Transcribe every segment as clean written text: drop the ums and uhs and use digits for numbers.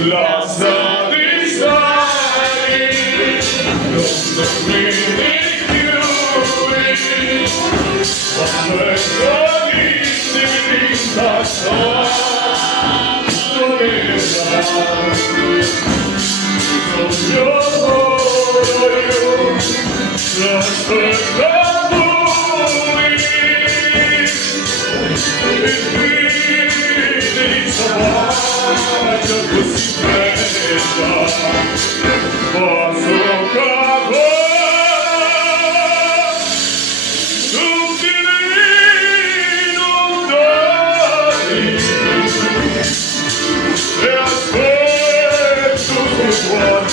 Lasciati stare, non dormire più, quando è finita soledad, sogno io, l'aspetta lui, e vede di salvaggio così bella, posso cavare tutti i lontani e aspetto che vuoi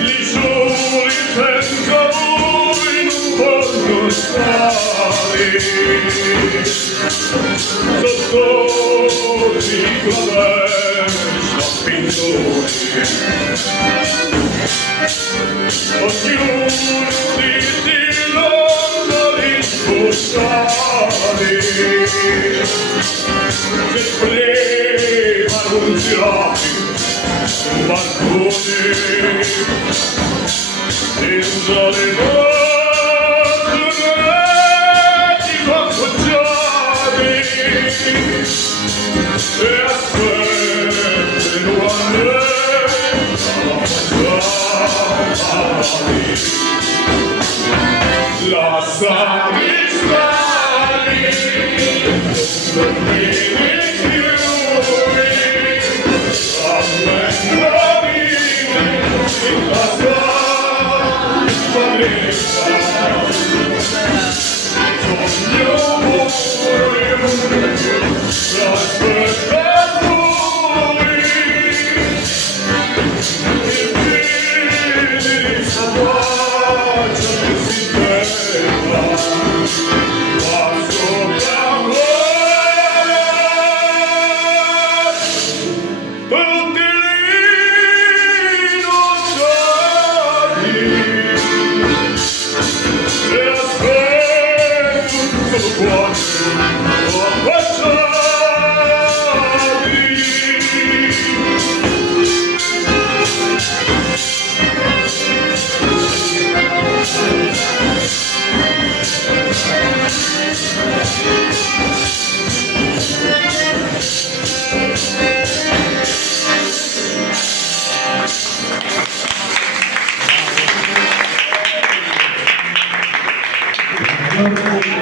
gli soli senza voi non voglio stare sotto i colleghi pittori, ognuno di lontani spostare che prima annunziati un balcone senza le battaglie appoggiate e aspettano a me lasciami stare, non dormire più, aspettami in la sogno l'aspetta lui e vedi di salvaggio così bella, passo tutti i lontani e aspetto solo quando ho